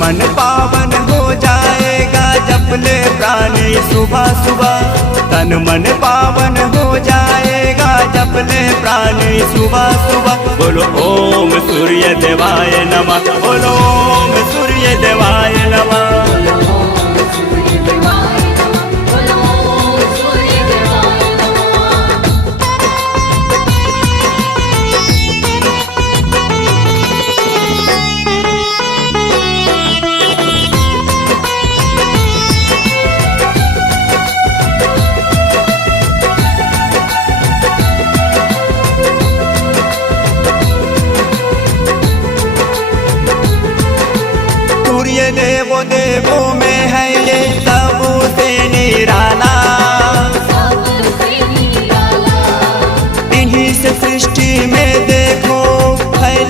मन पावन हो जाएगा जप ले प्राण सुबह सुबह। तन मन पावन हो जाएगा जप ले प्राण सुबह सुबह। बोलो ओम सूर्य देवाय नमः, बोलो ओम सूर्य देवाय नमः। सूर्य देवों देवों में है ये सबसे निराला।